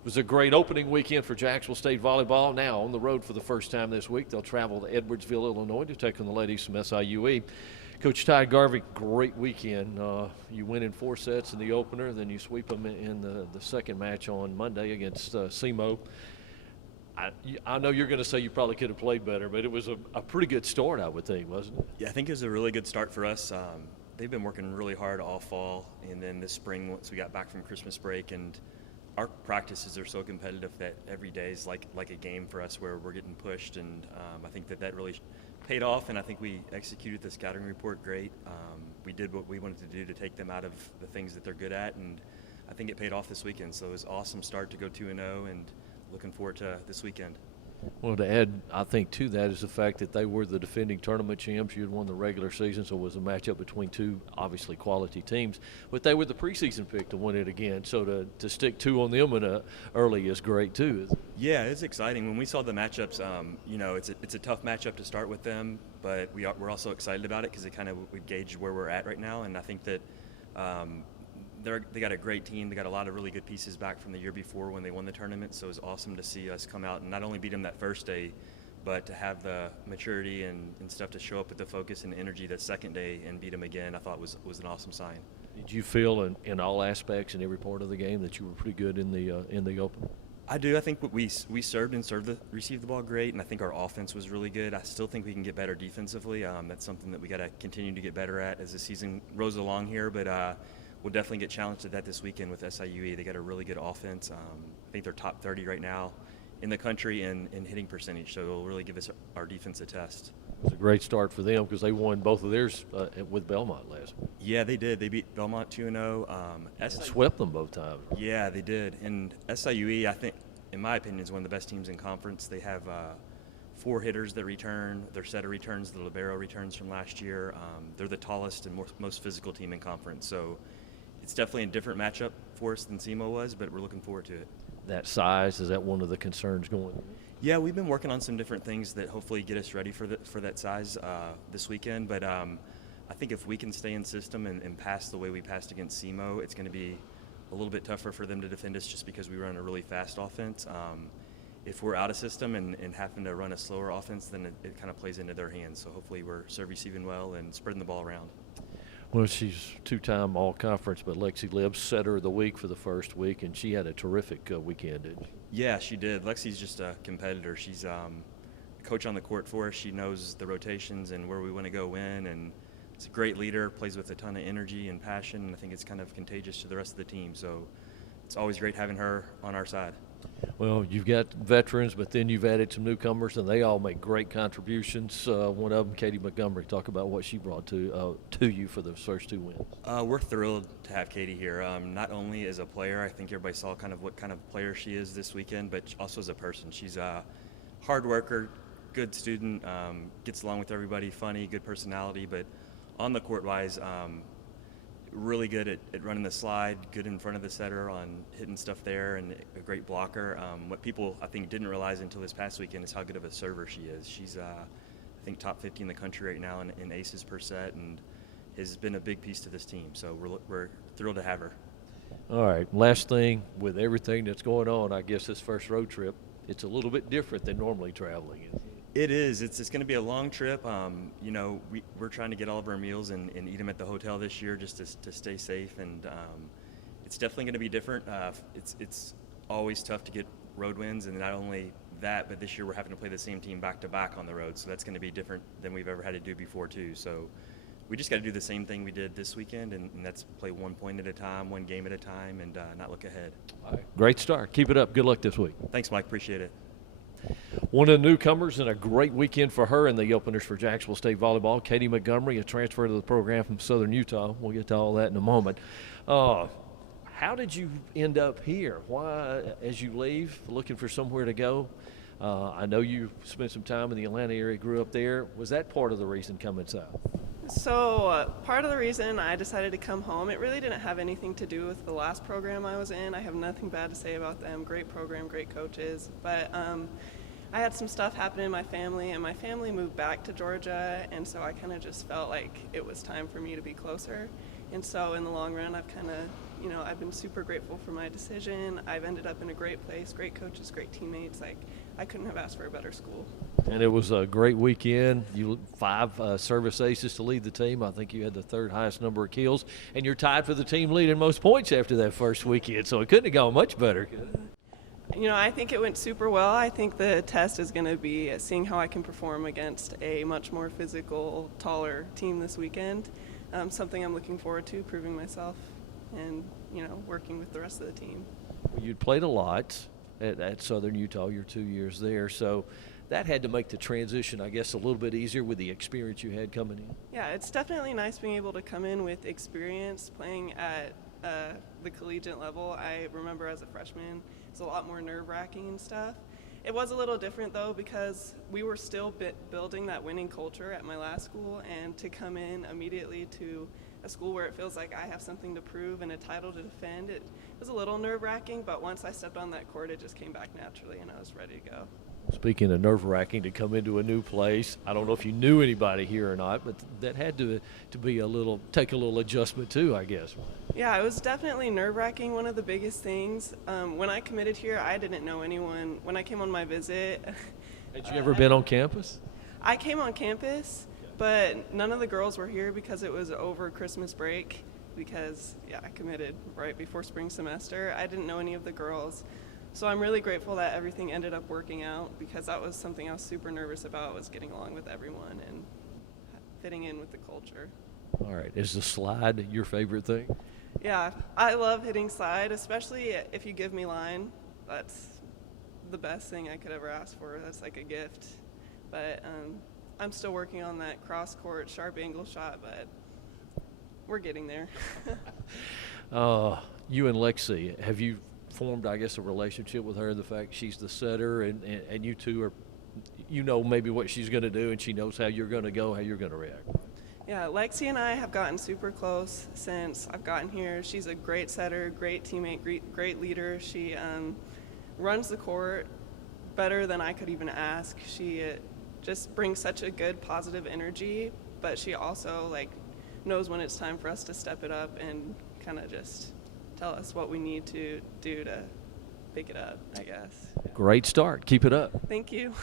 It was a great opening weekend for Jacksonville State Volleyball. Now on the road for the first time this week, they'll travel to Edwardsville, Illinois to take on the ladies from SIUE. Coach Todd Garvey, great weekend. You win in 4 sets in the opener, then you sweep them in the second match on Monday against SEMO. I know you're going to say you probably could have played better, but it was a pretty good start, I would think, wasn't it? Yeah, I think it was a really good start for us. They've been working really hard all fall, and then this spring once we got back from Christmas break, and our practices are so competitive that every day is like a game for us where we're getting pushed, and I think that really paid off, and I think we executed the scouting report great. We did what we wanted to do to take them out of the things that they're good at, and I think it paid off this weekend. So it was an awesome start to go 2-0, and looking forward to this weekend. Well, to add, I think, to that is the fact that they were the defending tournament champs. You had won the regular season, so it was a matchup between two obviously quality teams. But they were the preseason pick to win it again, so to stick 2 on them early is great too. Yeah, it's exciting. When we saw the matchups, it's a tough matchup to start with them, but we're also excited about it because it kind of would gauge where we're at right now, and I think that they got a great team. They got a lot of really good pieces back from the year before when they won the tournament, so it was awesome to see us come out and not only beat them that first day, but to have the maturity and stuff to show up with the focus and energy that second day and beat them again, I thought was an awesome sign. Did you feel in all aspects in every part of the game that you were pretty good in the open? I do. I think we received the ball great, and I think our offense was really good. I still think we can get better defensively. That's something that we got to continue to get better at as the season rolls along here, but we'll definitely get challenged at that this weekend with SIUE. They got a really good offense. I think they're top 30 right now in the country in hitting percentage, so it'll really give us our defense a test. It was a great start for them because they won both of theirs with Belmont last week. Yeah, they did. They beat Belmont 2-0. Swept them both times. Yeah, they did. And SIUE, I think, in my opinion, is one of the best teams in conference. They have 4 hitters that return. Their setter returns, the libero returns from last year. They're the tallest and most physical team in conference. So it's definitely a different matchup for us than SEMO was, but we're looking forward to it. That size, is that one of the concerns going? Yeah, we've been working on some different things that hopefully get us ready for that size this weekend. But I think if we can stay in system and pass the way we passed against SEMO, it's going to be a little bit tougher for them to defend us just because we run a really fast offense. If we're out of system and having to run a slower offense, then it kind of plays into their hands. So hopefully we're serve receiving well and spreading the ball around. Well, she's 2-time all-conference, but Lexi Libbs setter of the week for the first week, and she had a terrific weekend, didn't she? Yeah, she did. Lexi's just a competitor. She's a coach on the court for us. She knows the rotations and where we want to go win, and it's a great leader, plays with a ton of energy and passion, and I think it's kind of contagious to the rest of the team. So it's always great having her on our side. Well, you've got veterans, but then you've added some newcomers, and they all make great contributions. One of them, Katie Montgomery, talk about what she brought to you for the first 2 wins. We're thrilled to have Katie here. Not only as a player, I think everybody saw kind of what kind of player she is this weekend, but also as a person. She's a hard worker, good student, gets along with everybody, funny, good personality, but on the court-wise, really good at running the slide, good in front of the setter on hitting stuff there, and a great blocker. What people, I think, didn't realize until this past weekend is how good of a server she is. She's, I think, top 50 in the country right now in aces per set, and has been a big piece to this team. So we're thrilled to have her. All right, last thing, with everything that's going on, I guess this first road trip, it's a little bit different than normally traveling. It is. It's going to be a long trip. We're trying to get all of our meals and eat them at the hotel this year just to stay safe, and it's definitely going to be different. It's always tough to get road wins, and not only that, but this year we're having to play the same team back-to-back on the road, so that's going to be different than we've ever had to do before too. So we just got to do the same thing we did this weekend, and that's play 1 point at a time, 1 game at a time, and not look ahead. All right. Great start. Keep it up. Good luck this week. Thanks, Mike. Appreciate it. One of the newcomers, and a great weekend for her in the openers for Jacksonville State Volleyball, Katie Montgomery, a transfer to the program from Southern Utah. We'll get to all that in a moment. How did you end up here? Why, as you leave, looking for somewhere to go? I know you spent some time in the Atlanta area, grew up there. Was that part of the reason coming south? So part of the reason I decided to come home, it really didn't have anything to do with the last program I was in. I have nothing bad to say about them. Great program, great coaches. But I had some stuff happen in my family, and my family moved back to Georgia, and so I kind of just felt like it was time for me to be closer. And so in the long run, I've kind of, I've been super grateful for my decision. I've ended up in a great place, great coaches, great teammates. Like, I couldn't have asked for a better school. And it was a great weekend. You 5 service aces to lead the team. I think you had the 3rd highest number of kills, and you're tied for the team lead in most points after that first weekend. So it couldn't have gone much better, could it? I think it went super well. I think the test is going to be seeing how I can perform against a much more physical, taller team this weekend. Something I'm looking forward to, proving myself and, working with the rest of the team. Well, you'd played a lot at Southern Utah, your 2 years there. So that had to make the transition, I guess, a little bit easier with the experience you had coming in. Yeah, it's definitely nice being able to come in with experience playing at the collegiate level. I remember as a freshman, it's a lot more nerve-wracking and stuff. It was a little different, though, because we were still building that winning culture at my last school, and to come in immediately to a school where it feels like I have something to prove and a title to defend, it was a little nerve-wracking, but once I stepped on that court, it just came back naturally, and I was ready to go. Speaking of nerve-wracking, to come into a new place, I don't know if you knew anybody here or not, but that had to be take a little adjustment too, I guess. Yeah, it was definitely nerve-wracking. One of the biggest things. When I committed here, I didn't know anyone. When I came on my visit. Had you ever been on campus? I came on campus, but none of the girls were here because it was over Christmas break. Because, I committed right before spring semester. I didn't know any of the girls. So I'm really grateful that everything ended up working out, because that was something I was super nervous about, was getting along with everyone and fitting in with the culture. All right. Is the slide your favorite thing? Yeah, I love hitting slide, especially if you give me line. That's the best thing I could ever ask for. That's like a gift. But I'm still working on that cross-court sharp angle shot, but we're getting there. You and Lexi, have you formed, I guess, a relationship with her, the fact she's the setter, and you two are, maybe what she's going to do, and she knows how you're going to go, how you're going to react? Yeah, Lexi and I have gotten super close since I've gotten here. She's a great setter, great teammate, great leader. She runs the court better than I could even ask. She just brings such a good, positive energy, but she also knows when it's time for us to step it up and kind of just tell us what we need to do to pick it up, I guess. Great start. Keep it up. Thank you.